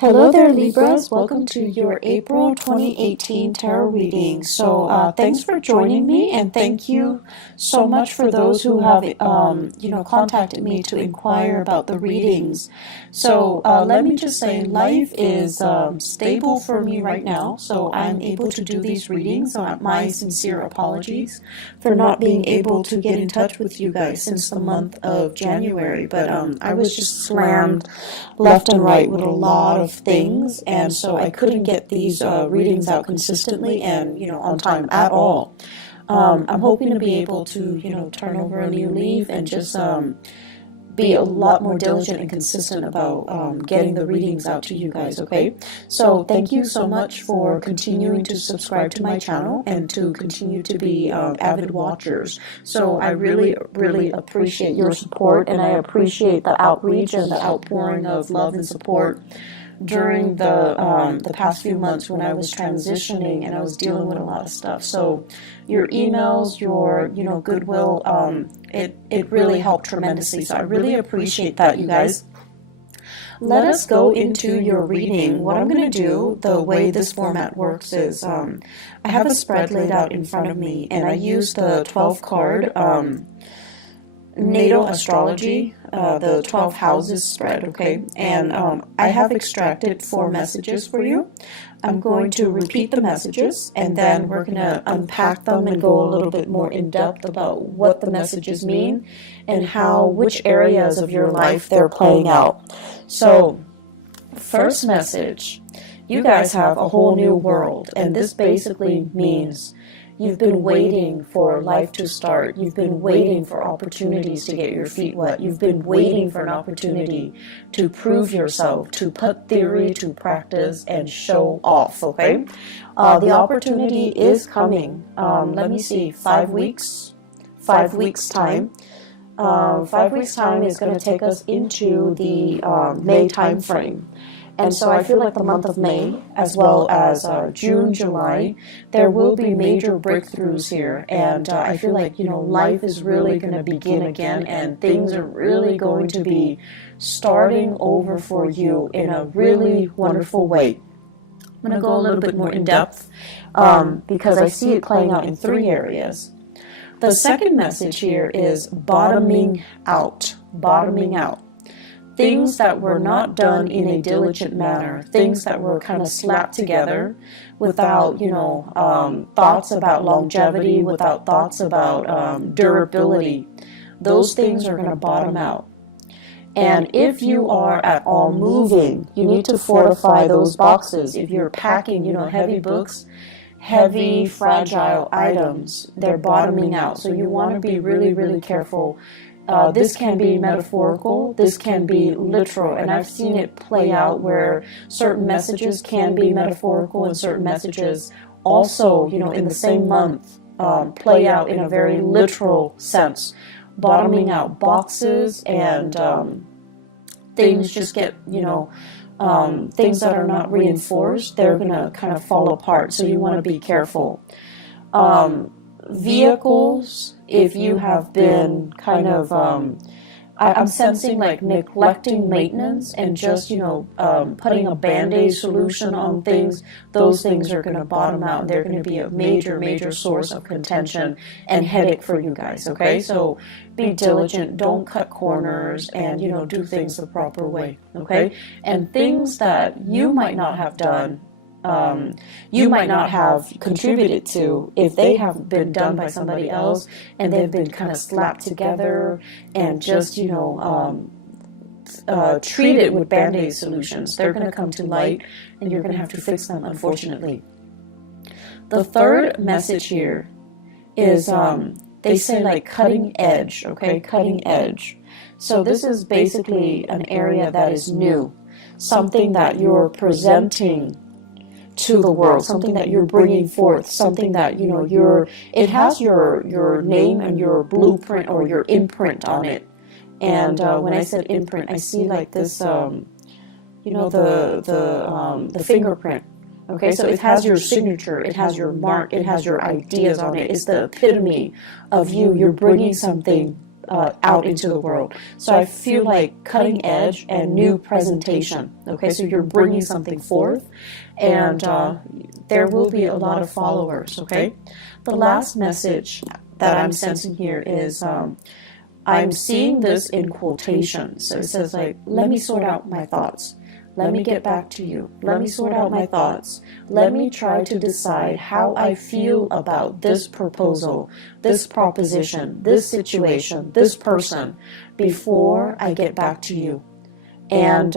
Hello there, Libras. Welcome to your April 2018 tarot reading. So thanks for joining me, and thank you so much for those who have, contacted me to inquire about the readings. So let me just say, life is stable for me right now, so I'm able to do these readings. My sincere apologies for not being able to get in touch with you guys since the month of January, but I was just slammed left and right with a lot of things, and so I couldn't get these readings out consistently and on time at all. I'm hoping to be able to turn over a new leaf and just be a lot more diligent and consistent about getting the readings out to you guys, okay? So thank you so much for continuing to subscribe to my channel and to continue to be avid watchers. So I really, really appreciate your support, and I appreciate the outreach and the outpouring of love and support during the past few months when I was transitioning and I was dealing with a lot of stuff. So your emails, your goodwill, it really helped tremendously. So I really appreciate that, you guys. Let us go into your reading. What I'm going to do, the way this format works is I have a spread laid out in front of me, and I use the 12 card natal astrology, the 12 houses spread, okay? And I have extracted 4 messages for you. I'm going to repeat the messages, and then we're going to unpack them and go a little bit more in depth about what the messages mean and which areas of your life they're playing out. So, first message, you guys have a whole new world, and this basically means you've been waiting for life to start. You've been waiting for opportunities to get your feet wet. You've been waiting for an opportunity to prove yourself, to put theory to practice and show off, okay? The opportunity is coming. Let me see, 5 weeks? 5 weeks time. 5 weeks time is going to take us into the May time frame. And so I feel like the month of May, as well as June, July, there will be major breakthroughs here. And I feel like, life is really going to begin again, and things are really going to be starting over for you in a really wonderful way. I'm going to go a little bit more in depth because I see it playing out in 3 areas. The second message here is bottoming out. Bottoming out. Things that were not done in a diligent manner, things that were kind of slapped together without, thoughts about longevity, without thoughts about durability. Those things are going to bottom out. And if you are at all moving, you need to fortify those boxes. If you're packing, heavy books, heavy, fragile items, they're bottoming out. So you want to be really, really careful. This can be metaphorical, this can be literal, and I've seen it play out where certain messages can be metaphorical and certain messages also, in the same month, play out in a very literal sense. Bottoming out boxes and things just get, things that are not reinforced, they're going to kind of fall apart, so you want to be careful. Vehicles, if you have been kind of, I'm sensing like neglecting maintenance and just, putting a Band-Aid solution on things, those things are going to bottom out. They're going to be a major, major source of contention and headache for you guys, okay? So be diligent, don't cut corners, and, do things the proper way, okay? And things that you might not have done, you might not have contributed to, if they have been done by somebody else and they've been kind of slapped together and just, treated with Band-Aid solutions. They're going to come to light and you're going to have to fix them, unfortunately. The third message here is, they say like cutting edge, okay? Cutting edge. So this is basically an area that is new, something that you're presenting to the world, something that you're bringing forth, something that, it has your name and your blueprint or your imprint on it. And when I said imprint, I see like this, the fingerprint. Okay, so it has your signature, it has your mark, it has your ideas on it. It's the epitome of you. You're bringing something out into the world. So I feel like cutting edge and new presentation. Okay, so you're bringing something forth, and there will be a lot of followers. Okay, the last message that I'm sensing here is I'm seeing this in quotations. So it says like, let me sort out my thoughts. Let me get back to you. Let me sort out my thoughts. Let me try to decide how I feel about this proposal, this proposition, this situation, this person, before I get back to you. And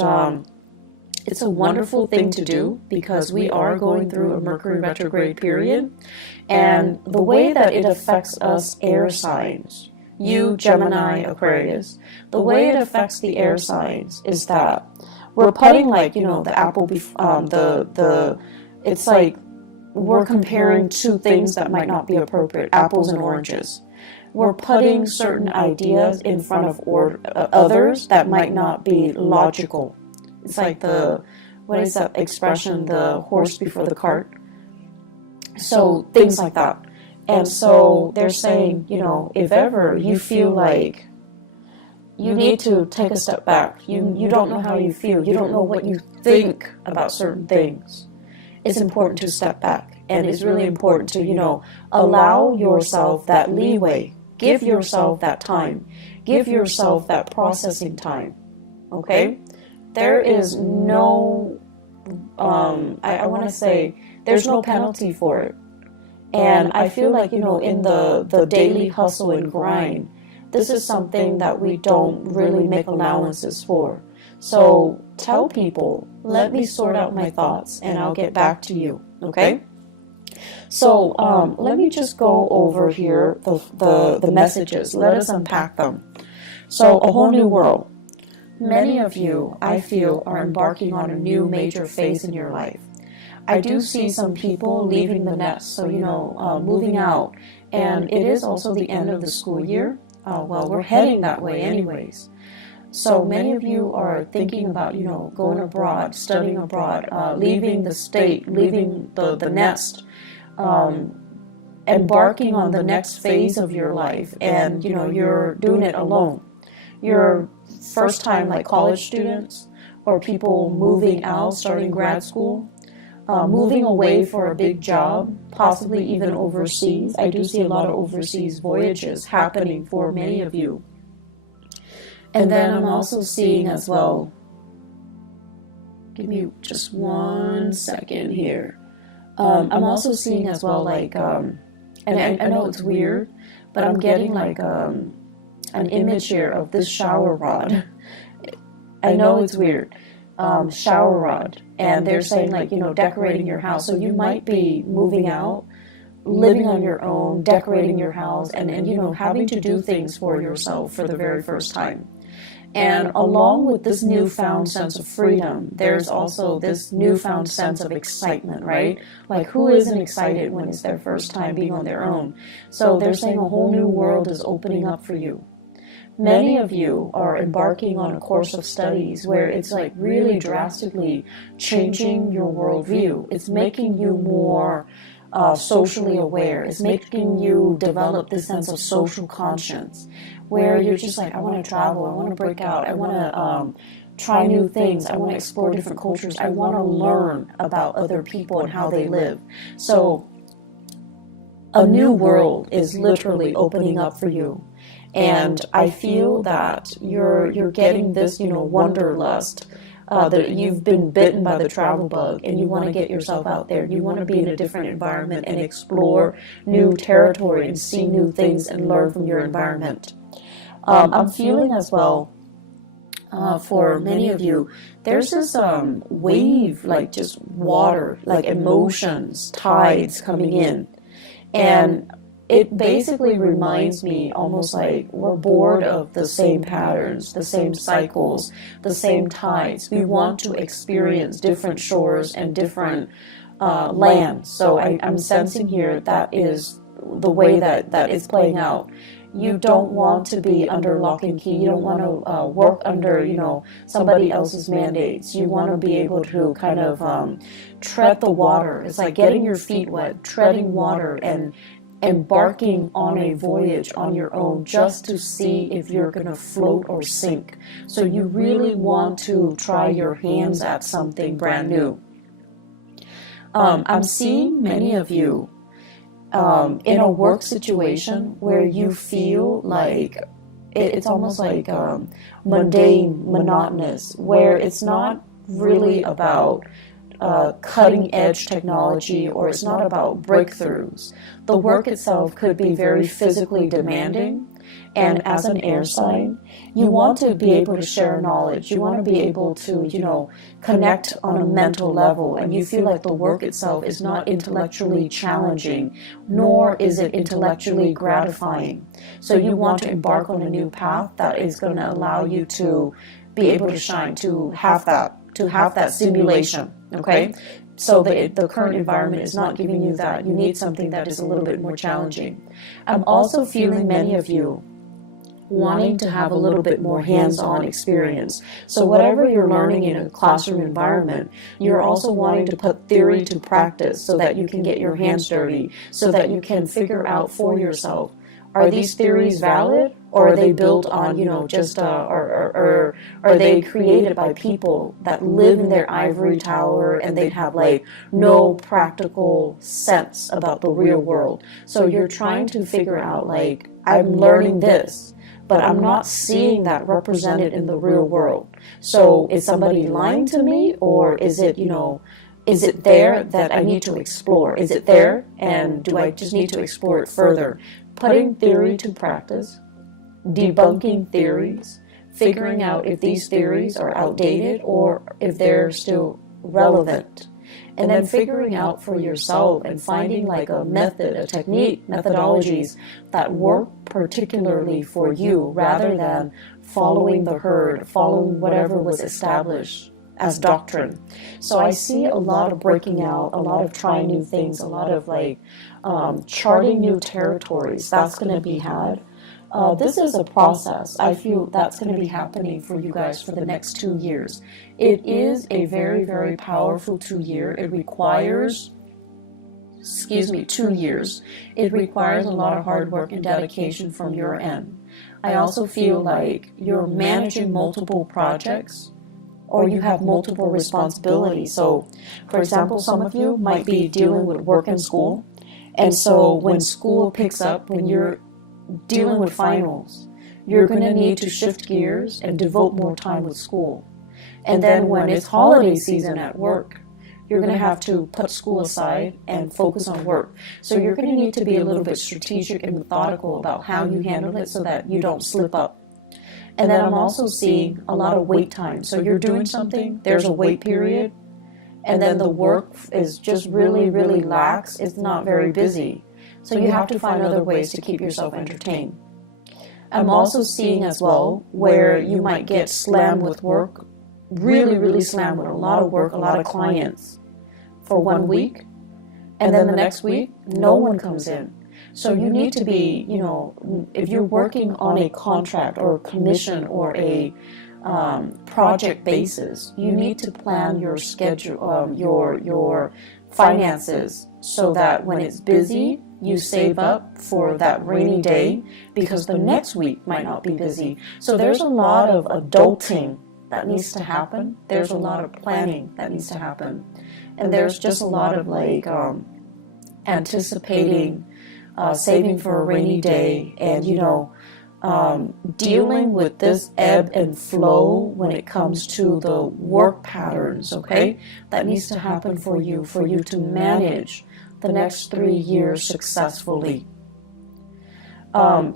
it's a wonderful thing to do because we are going through a Mercury retrograde period. And the way that it affects us air signs, you, Gemini, Aquarius, the way it affects the air signs is that we're putting, like, you know, the apple, it's like we're comparing two things that might not be appropriate, apples and oranges. We're putting certain ideas in front of others that might not be logical. It's like what is that expression, the horse before the cart? So things like that. And so they're saying, you know, if ever you feel like you need to take a step back, you don't know how you feel, you don't know what you think about certain things, it's important to step back. And it's really important to, you know, allow yourself that leeway, give yourself that time, give yourself that processing time. Okay? There is no, I want to say, there's no penalty for it. And I feel like, you know, in the daily hustle and grind, this is something that we don't really make allowances for. So tell people, let me sort out my thoughts and I'll get back to you, okay? So let me just go over here the messages. Let us unpack them. So a whole new world. Many of you, I feel, are embarking on a new major phase in your life. I do see some people leaving the nest, so, you know, moving out. And it is also the end of the school year. Well, we're heading that way anyways. So many of you are thinking about, you know, going abroad, studying abroad, leaving the state, leaving the nest, embarking on the next phase of your life. And, you know, you're doing it alone. You're first time, like college students or people moving out, starting grad school, moving away for a big job, possibly even overseas. I do see a lot of overseas voyages happening for many of you. And then I'm also seeing as well, give me just 1 second here. I'm also seeing as well, like, and I know it's weird, but I'm getting like an image here of this shower rod. I know it's weird. Shower rod, and they're saying, like, you know, decorating your house. So you might be moving out, living on your own, decorating your house, and you know, having to do things for yourself for the very first time. And along with this newfound sense of freedom, there's also this newfound sense of excitement, right? Like, who isn't excited when it's their first time being on their own? So they're saying a whole new world is opening up for you. Many of you are embarking on a course of studies where it's like really drastically changing your worldview. It's making you more socially aware. It's making you develop this sense of social conscience where you're just like, I want to travel, I want to break out, I want to try new things, I want to explore different cultures, I want to learn about other people and how they live. So a new world is literally opening up for you. And I feel that you're getting this, you know, wanderlust, that you've been bitten by the travel bug and you want to get yourself out there. You want to be in a different environment and explore new territory and see new things and learn from your environment. I'm feeling as well, for many of you, there's this wave, like just water, like emotions, tides coming in. And it basically reminds me almost like we're bored of the same patterns, the same cycles, the same tides. We want to experience different shores and different lands. So I'm sensing here that is the way that is playing out. You don't want to be under lock and key. You don't want to work under, you know, somebody else's mandates. You want to be able to kind of tread the water. It's like getting your feet wet, treading water, and embarking on a voyage on your own just to see if you're going to float or sink. So you really want to try your hands at something brand new. I'm seeing many of you in a work situation where you feel like it's almost like mundane, monotonous, where it's not really about cutting edge technology, or it's not about breakthroughs. The work itself could be very physically demanding, and as an air sign, you want to be able to share knowledge. You want to be able to, connect on a mental level, and you feel like the work itself is not intellectually challenging, nor is it intellectually gratifying. So you want to embark on a new path that is going to allow you to be able to shine, to have that stimulation. Okay, so the current environment is not giving you that. You need something that is a little bit more challenging. I'm also feeling many of you wanting to have a little bit more hands-on experience. So whatever you're learning in a classroom environment, you're also wanting to put theory to practice so that you can get your hands dirty, so that you can figure out for yourself, are these theories valid, or are they built on, or are they created by people that live in their ivory tower and they have like no practical sense about the real world? So you're trying to figure out, like, I'm learning this, but I'm not seeing that represented in the real world. So is somebody lying to me, or is it, is it there that I need to explore? Is it there, and do I just need to explore it further? Putting theory to practice, debunking theories, figuring out if these theories are outdated or if they're still relevant, and then figuring out for yourself and finding like a method, a technique, methodologies that work particularly for you, rather than following the herd, following whatever was established as doctrine. So I see a lot of breaking out, a lot of trying new things, a lot of like charting new territories. That's going to be had. This is a process. I feel that's going to be happening for you guys for the next 2 years. It is a very, very powerful 2 year. It requires, 2 years. It requires a lot of hard work and dedication from your end. I also feel like you're managing multiple projects, or you have multiple responsibilities. So, for example, some of you might be dealing with work and school. And so when school picks up, when you're dealing with finals, you're going to need to shift gears and devote more time with school. And then when it's holiday season at work, you're going to have to put school aside and focus on work. So you're going to need to be a little bit strategic and methodical about how you handle it so that you don't slip up. And then I'm also seeing a lot of wait time. So you're doing something, there's a wait period, and then the work is just really, really lax. It's not very busy. So you have to find other ways to keep yourself entertained. I'm also seeing as well where you might get slammed with work, really, really slammed with a lot of work, a lot of clients for 1 week. And then the next week, no one comes in. So you need to be, if you're working on a contract or a commission or a project basis, you need to plan your schedule, your finances, so that when it's busy, you save up for that rainy day, because the next week might not be busy. So there's a lot of adulting that needs to happen. There's a lot of planning that needs to happen. And there's just a lot of like anticipating, saving for a rainy day, and dealing with this ebb and flow when it comes to the work patterns, okay? That needs to happen for you to manage the next 3 years successfully.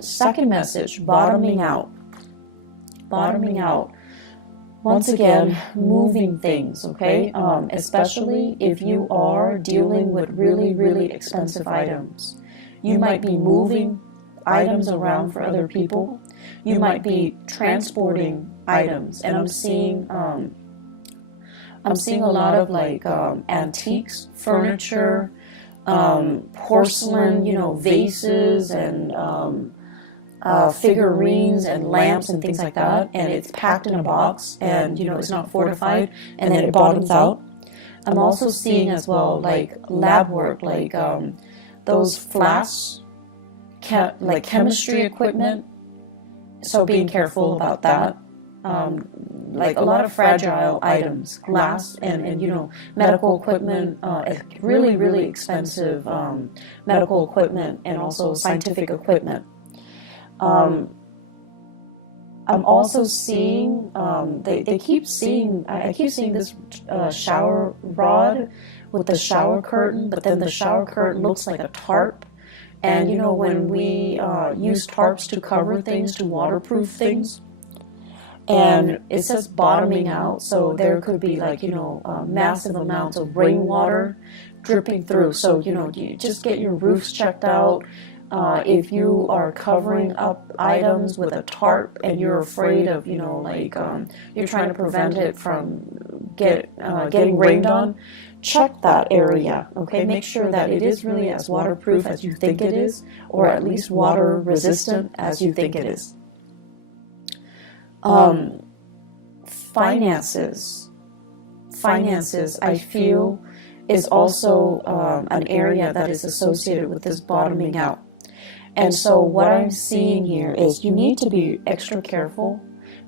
Second message, bottoming out. Bottoming out. Once again, moving things, okay? Especially if you are dealing with really, really expensive items. You might be moving items around for other people. You might be transporting items, and I'm seeing a lot of like antiques, furniture, porcelain, vases and figurines and lamps and things like that, and it's packed in a box, and it's not fortified, and then it bottoms out. I'm also seeing as well like lab work, like those flasks like chemistry equipment, so being careful about that. Like a lot of fragile items, glass and you know, medical equipment, really, really expensive medical equipment, and also scientific equipment. I'm also seeing, they keep seeing, I keep seeing this shower rod with the shower curtain, but then the shower curtain looks like a tarp. And you know, when we use tarps to cover things, to waterproof things, and it says bottoming out, so there could be, like, you know, massive amounts of rainwater dripping through. So, you know, you just get your roofs checked out. If you are covering up items with a tarp and you're afraid of, you know, like, you're trying to prevent it from getting rained on, check that area, okay? Make sure that it is really as waterproof as you think it is, or at least water resistant as you think it is. Finances, I feel, is also an area that is associated with this bottoming out. And so what I'm seeing here is you need to be extra careful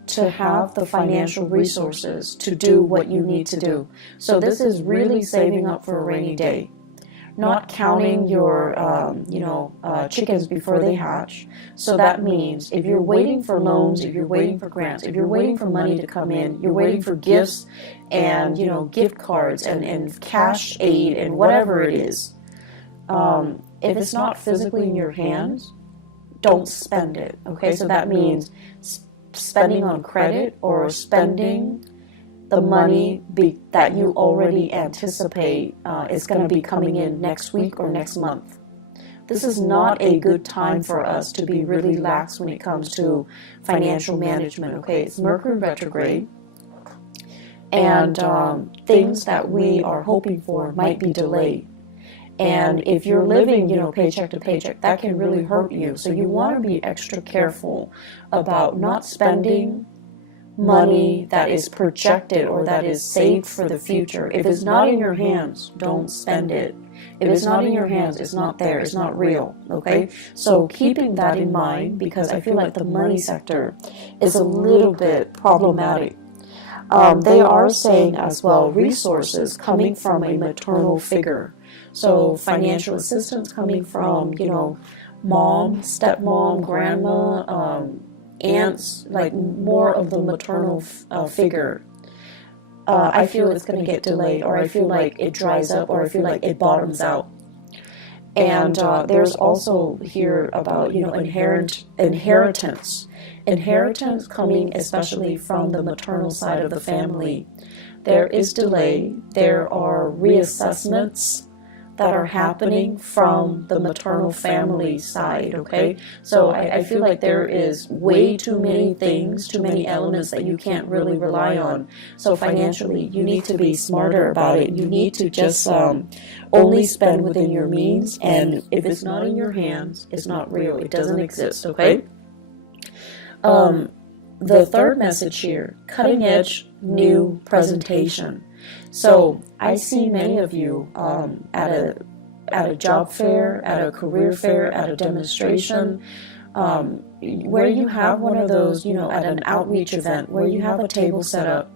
to have the financial resources to do what you need to do. So this is really saving up for a rainy day, not counting your chickens before they hatch. So that means if you're waiting for loans, if you're waiting for grants, if you're waiting for money to come in, you're waiting for gifts and, you know, gift cards and cash aid and whatever it is, if it's not physically in your hands, don't spend it, okay? So that means spending on credit or spending the money that you already anticipate is going to be coming in next week or next month. This is not a good time for us to be really lax when it comes to financial management, okay? It's Mercury retrograde, and things that we are hoping for might be delayed. And if you're living, you know, paycheck to paycheck, that can really hurt you. So you want to be extra careful about not spending money that is projected or that is saved for the future. If it's not in your hands, don't spend it. If it's not in your hands, it's not there, it's not real, okay? So keeping that in mind, because I feel like the money sector is a little bit problematic. They are saying as well resources coming from a maternal figure. So financial assistance coming from, you know, mom, stepmom, grandma, aunts, like more of the maternal figure. I feel it's going to get delayed, or I feel like it dries up, or I feel like it bottoms out. And there's also here about, you know, inheritance coming especially from the maternal side of the family. There is delay. There are reassessments that are happening from the maternal family side, okay? So I feel like there is way too many things, too many elements that you can't really rely on. So financially, you need to be smarter about it. You need to just only spend within your means, and if it's not in your hands, it's not real. It doesn't exist, okay? The third message here, cutting edge new presentation. So I see many of you at a job fair, at a career fair, at a demonstration, where you have one of those, you know, at an outreach event where you have a table set up,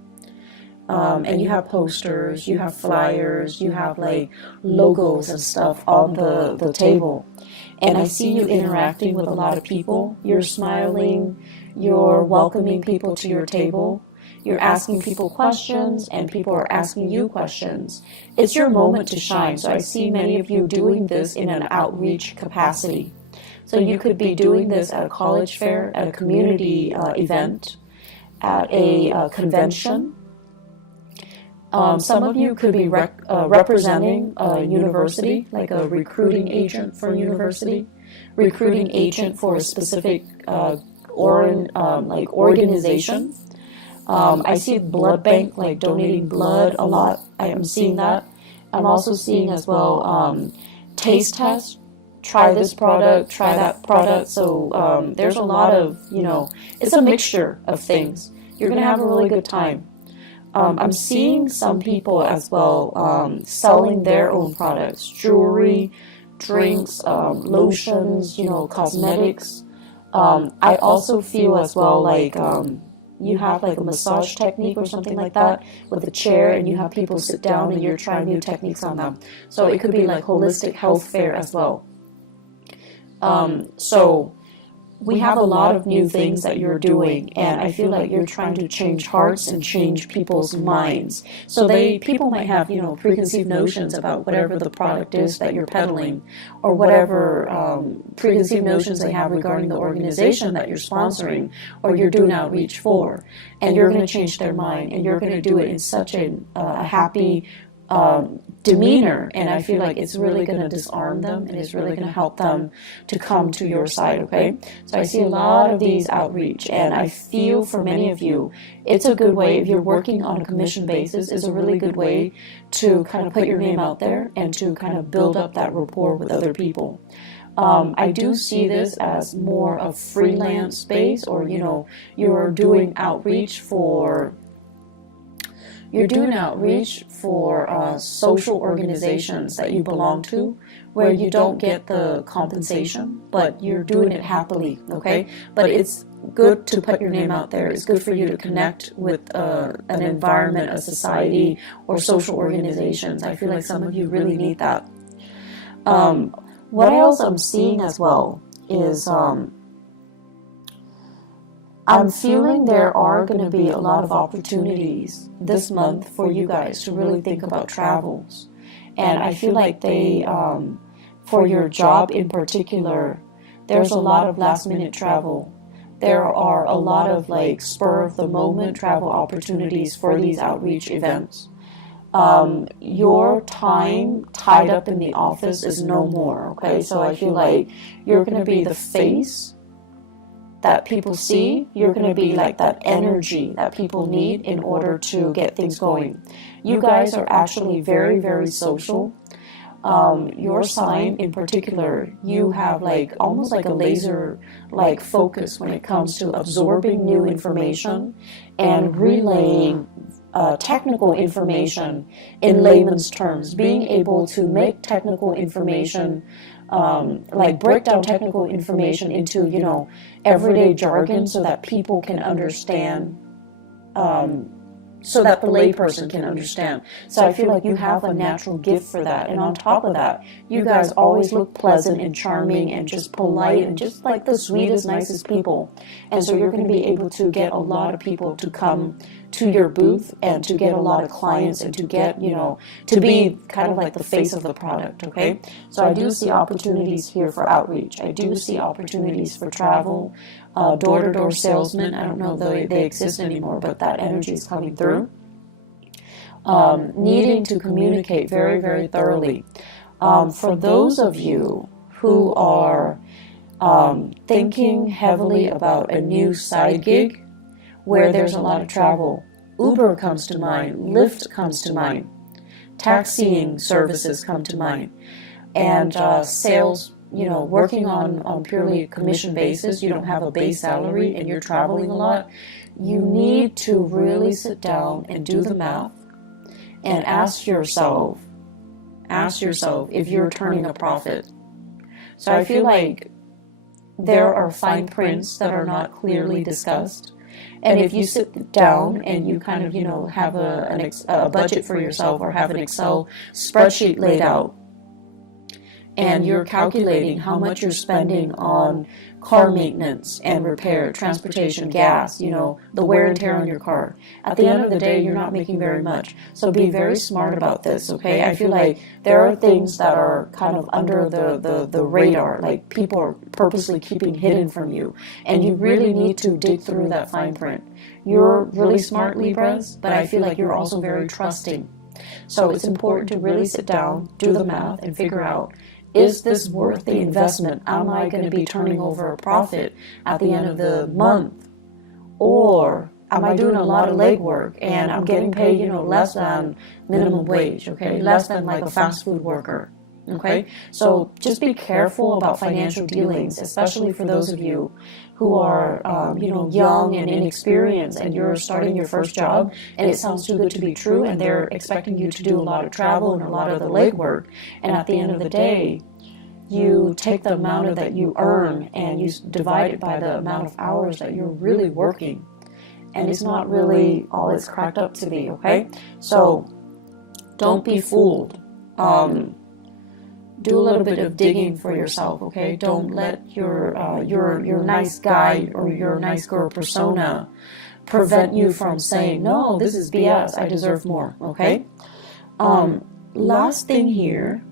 and you have posters, you have flyers, you have like logos and stuff on the table. And I see you interacting with a lot of people. You're smiling, you're welcoming people to your table. You're asking people questions, and people are asking you questions. It's your moment to shine. So I see many of you doing this in an outreach capacity. So you could be doing this at a college fair, at a community event, at a convention. Some of you could be representing a university, like a recruiting agent for a university, recruiting agent for a specific organization. I see blood bank, like donating blood a lot. I am seeing that. I'm also seeing as well taste test. Try this product, try that product. So there's a lot of, you know, it's a mixture of things. You're going to have a really good time. I'm seeing some people as well selling their own products, jewelry, drinks, lotions, you know, cosmetics. I also feel as well like you have like a massage technique or something like that with a chair, and you have people sit down and you're trying new techniques on them. So it could be like holistic health fair as well. So we have a lot of new things that you're doing, and I feel like you're trying to change hearts and change people's minds. So people might have, you know, preconceived notions about whatever the product is that you're peddling, or whatever preconceived notions they have regarding the organization that you're sponsoring or you're doing outreach for. And you're going to change their mind, and you're going to do it in such a happy demeanor, and I feel like it's really going to disarm them, and it's really going to help them to come to your side, okay? So I see a lot of these outreach, and I feel for many of you, it's a good way, if you're working on a commission basis, it's a really good way to kind of put your name out there and to kind of build up that rapport with other people. I do see this as more of freelance space, or, you know, you're doing outreach for social organizations that you belong to, where you don't get the compensation, but you're doing it happily, okay? But it's good to put your name out there. It's good for you to connect with an environment, a society, or social organizations. I feel like some of you really need that. What else I'm seeing as well is I'm feeling there are going to be a lot of opportunities this month for you guys to really think about travels. And I feel like for your job in particular, there's a lot of last minute travel. There are a lot of like spur of the moment travel opportunities for these outreach events. Your time tied up in the office is no more, okay? So I feel like you're going to be the face that people see. You're going to be like that energy that people need in order to get things going. You guys are actually very, very social. Your sign in particular, you have like almost like a laser like focus when it comes to absorbing new information and relaying technical information in layman's terms, being able to make technical information like break down technical information into, you know, everyday jargon so that people can understand, so that the layperson can understand. So I feel like you have a natural gift for that. And on top of that, you guys always look pleasant and charming and just polite and just like the sweetest, nicest people. And so you're going to be able to get a lot of people to come to your booth and to get a lot of clients and to get, you know, to be kind of like the face of the product, okay? So I do see opportunities here for outreach. I do see opportunities for travel, door-to-door salesmen. I don't know if they exist anymore, but that energy is coming through. Needing to communicate very, very thoroughly. For those of you who are thinking heavily about a new side gig, where there's a lot of travel, Uber comes to mind, Lyft comes to mind, taxiing services come to mind, and sales, you know, working on purely commission basis. You don't have a base salary and you're traveling a lot. You need to really sit down and do the math and ask yourself if you're turning a profit. So I feel like there are fine prints that are not clearly discussed. And if you sit down and you kind of, you know, have a budget for yourself, or have an Excel spreadsheet laid out, and you're calculating how much you're spending on car maintenance and repair, transportation, gas, you know, the wear and tear on your car. At the end of the day, you're not making very much. So be very smart about this, okay? I feel like there are things that are kind of under the radar, like people are purposely keeping hidden from you. And you really need to dig through that fine print. You're really smart, Libras, but I feel like you're also very trusting. So it's important to really sit down, do the math, and figure out, is this worth the investment? Am I going to be turning over a profit at the end of the month? Or am I doing a lot of legwork and I'm getting paid, you know, less than minimum wage, okay? Less than like a fast food worker, okay? So just be careful about financial dealings, especially for those of you who are, you know, young and inexperienced, and you're starting your first job and it sounds too good to be true, and they're expecting you to do a lot of travel and a lot of the legwork. And at the end of the day, you take the amount that you earn and you divide it by the amount of hours that you're really working. And it's not really all it's cracked up to be, okay? So don't be fooled. Do a little bit of digging for yourself, okay? Don't let your nice guy or your nice girl persona prevent you from saying, no, this is BS, I deserve more, okay? Last thing here,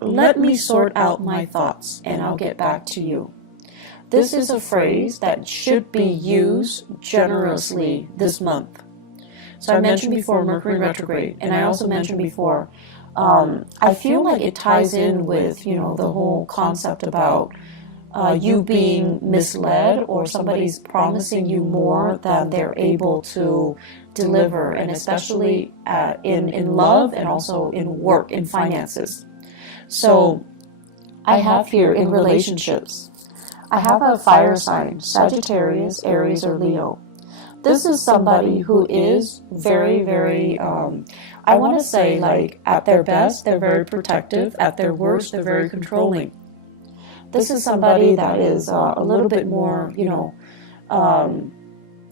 let me sort out my thoughts and I'll get back to you. This is a phrase that should be used generously this month. So I mentioned before Mercury retrograde, and I also mentioned before, I feel like it ties in with, the whole concept about you being misled or somebody's promising you more than they're able to deliver, and especially in love and also in work, in finances. So I have here in relationships, I have a fire sign, Sagittarius, Aries, or Leo. This is somebody who is very, very, I want to say, like, at their best, they're very protective. At their worst, they're very controlling. This is somebody that is a little bit more,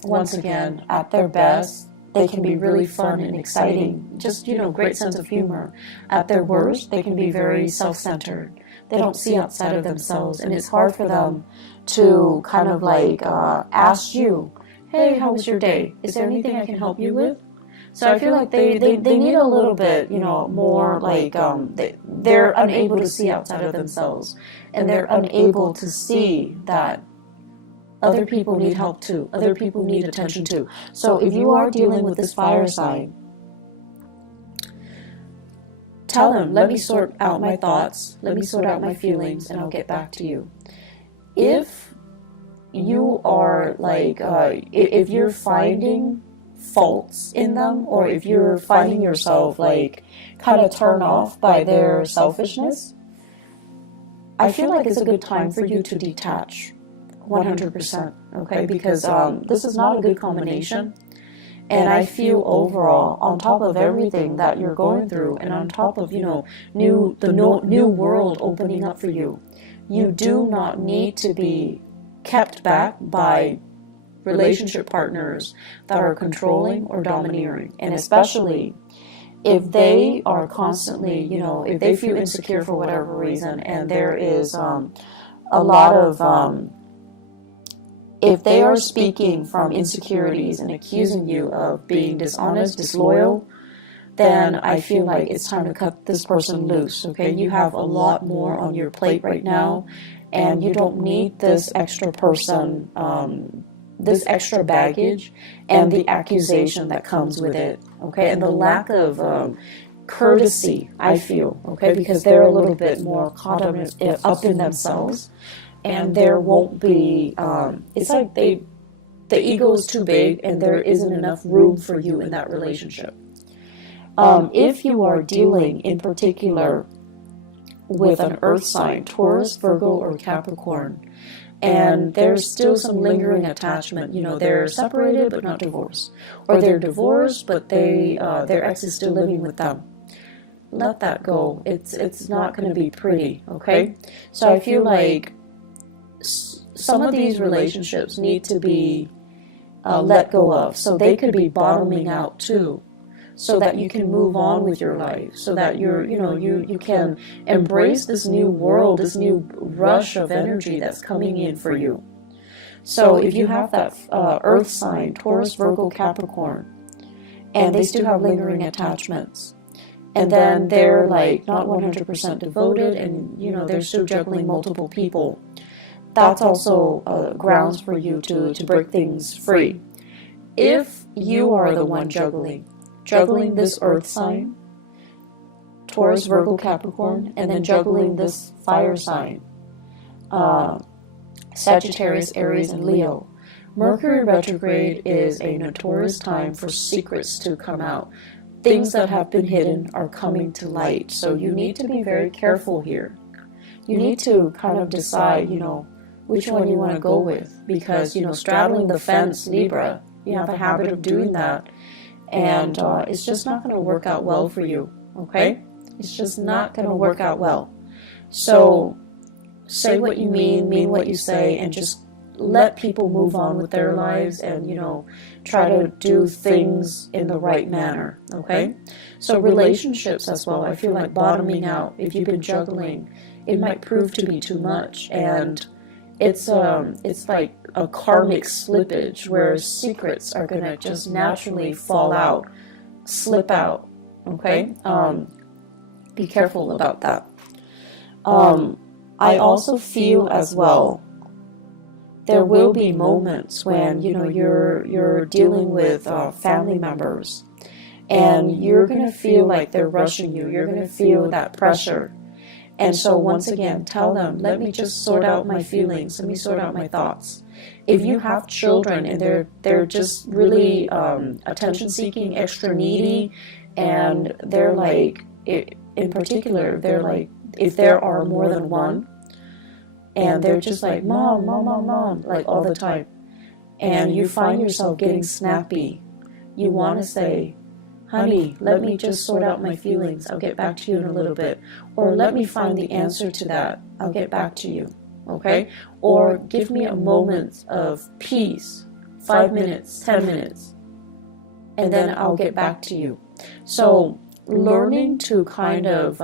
once again, at their best, they can be really fun and exciting. Just, great sense of humor. At their worst, they can be very self-centered. They don't see outside of themselves, and it's hard for them to kind of like ask you, hey, how was your day? Is there anything I can help you with? So I feel like they need a little bit, more like they're unable to see outside of themselves, and they're unable to see that other people need help too. Other people need attention too. So if you are dealing with this fire sign, tell them, let me sort out my thoughts, let me sort out my feelings, and I'll get back to you. If you are like, if you're finding faults in them, or if you're finding yourself like kind of turned off by their selfishness, I feel like it's a good time for you to detach 100%, okay? Because this is not a good combination. And I feel overall, on top of everything that you're going through, and on top of, the new world opening up for you, you do not need to be kept back by relationship partners that are controlling or domineering. And especially if they are constantly, if they feel insecure for whatever reason, and there is a lot of... if they are speaking from insecurities and accusing you of being dishonest, disloyal, then I feel like it's time to cut this person loose, okay? You have a lot more on your plate right now, and you don't need this extra person, this extra baggage, and the accusation that comes with it, okay? And the lack of courtesy, I feel, okay? Because they're a little bit more caught up in themselves. And there won't be, it's like the ego is too big and there isn't enough room for you in that relationship. If you are dealing in particular with an earth sign, Taurus, Virgo, or Capricorn, and there's still some lingering attachment, they're separated but not divorced, or they're divorced but their ex is still living with them. Let that go. It's not going to be pretty, okay? So I feel like some of these relationships need to be let go of, so they could be bottoming out too, so that you can move on with your life, so that you can embrace this new world, this new rush of energy that's coming in for you. So if you have that earth sign, Taurus, Virgo, Capricorn, and they still have lingering attachments, and then they're like not 100% devoted, and they're still juggling multiple people, that's also grounds for you to break things free. If you are the one juggling this earth sign, Taurus, Virgo, Capricorn, and then juggling this fire sign, Sagittarius, Aries, and Leo, Mercury retrograde is a notorious time for secrets to come out. Things that have been hidden are coming to light. So you need to be very careful here. You need to kind of decide, which one you want to go with, because straddling the fence, Libra, you have a habit of doing that, and it's just not going to work out well for you, okay? It's just not going to work out well. So say what you mean what you say, and just let people move on with their lives, and, you know, try to do things in the right manner, okay? So relationships as well, I feel like bottoming out. If you've been juggling, it might prove to be too much, and it's like a karmic slippage where secrets are gonna just naturally fall out, slip out, okay? Be careful about that. I also feel as well, there will be moments when, you know, you're dealing with family members, and you're going to feel like they're rushing you. You're going to feel that pressure. And so once again, tell them, let me just sort out my feelings. Let me sort out my thoughts. If you have children and they're just really attention seeking, extra needy, and they're like, in particular, they're like, if there are more than one, and they're just like, mom, mom, mom, mom, like all the time, and you find yourself getting snappy, you want to say, honey, let me just sort out my feelings. I'll get back to you in a little bit. Or let me find the answer to that. I'll get back to you. Okay? Or give me a moment of peace, 5 minutes, 10 minutes, and then I'll get back to you. So learning to kind of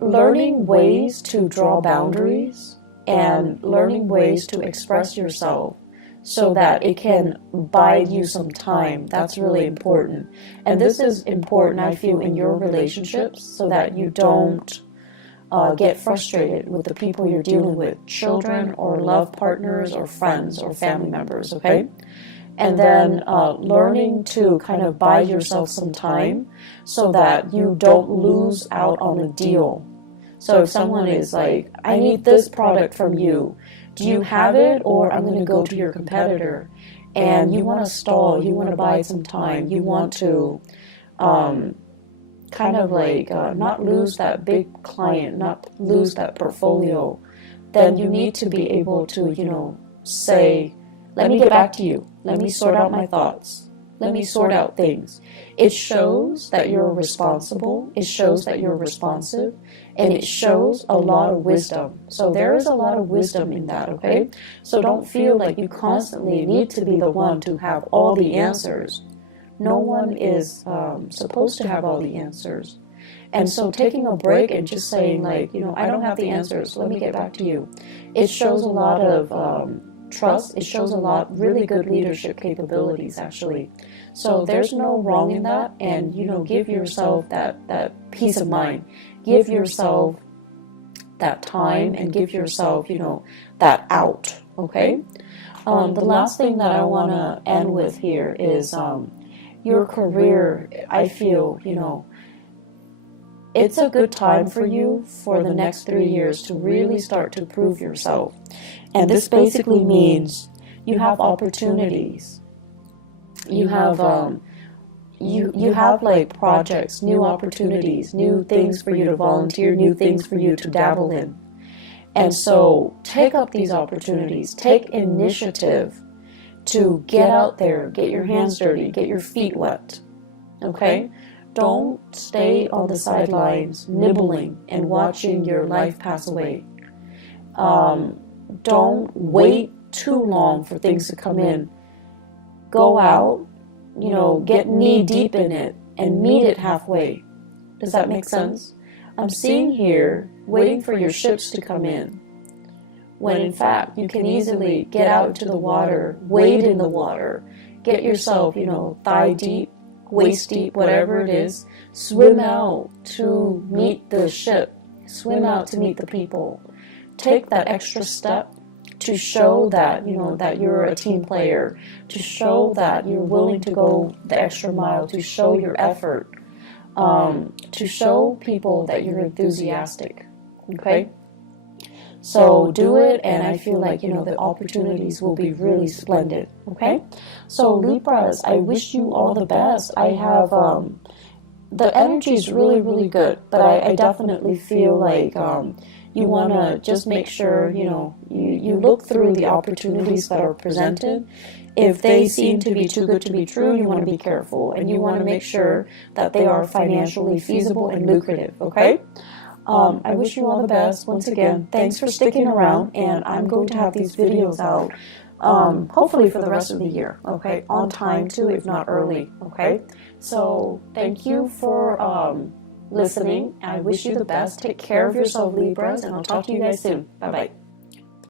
learning ways to draw boundaries and learning ways to express yourself so that it can bide you some time. That's really important. And this is important, I feel, in your relationships, so that you don't get frustrated with the people you're dealing with, children or love partners or friends or family members, okay? And then learning to kind of buy yourself some time so that you don't lose out on a deal. So if someone is like, I need this product from you, do you have it, or I'm going to go to your competitor, and you want to stall, you want to buy some time, you want to kind of like not lose that big client, not lose that portfolio, then you need to be able to, you know, say, let me get back to you, let me sort out my thoughts, let me sort out things. It shows that you're responsible, it shows that you're responsive, and it shows a lot of wisdom. So there is a lot of wisdom in that, okay? So don't feel like you constantly need to be the one to have all the answers. No one is supposed to have all the answers. And so taking a break and just saying, like, you know, I don't have the answers, let me get back to you. It shows a lot of trust. It shows a lot really good leadership capabilities, actually. So there's no wrong in that. And, you know, give yourself that peace of mind. Give yourself that time, and give yourself, you know, that out, okay? The last thing that I want to end with here is your career. I feel, you know, it's a good time for you for the next 3 years to really start to prove yourself. And this basically means you have opportunities. You have you have like projects, new opportunities, new things for you to volunteer, new things for you to dabble in. And so take up these opportunities, take initiative to get out there, get your hands dirty, get your feet wet, okay? Don't stay on the sidelines nibbling and watching your life pass away. Don't wait too long for things to come in. Go out, you know, get knee deep in it and meet it halfway. Does that make sense? I'm seeing here waiting for your ships to come in, when in fact you can easily get out to the water, wade in the water, get yourself, you know, thigh deep, waist deep, whatever it is, swim out to meet the ship, swim out to meet the people. Take that extra step to show that, you know, that you're a team player, to show that you're willing to go the extra mile, to show your effort, to show people that you're enthusiastic, okay? So do it, and I feel like, you know, the opportunities will be really splendid, okay? So Libras, I wish you all the best. I have, the energy is really, really good, but I definitely feel like You want to just make sure, you know, you look through the opportunities that are presented. If they seem to be too good to be true, you want to be careful, and you want to make sure that they are financially feasible and lucrative, okay? I wish you all the best. Once again, thanks for sticking around, and I'm going to have these videos out hopefully for the rest of the year, okay? On time too, if not early, okay? So thank you for listening. I wish you the best. Take care of yourself, Libras, and I'll talk to you guys soon. Bye-bye.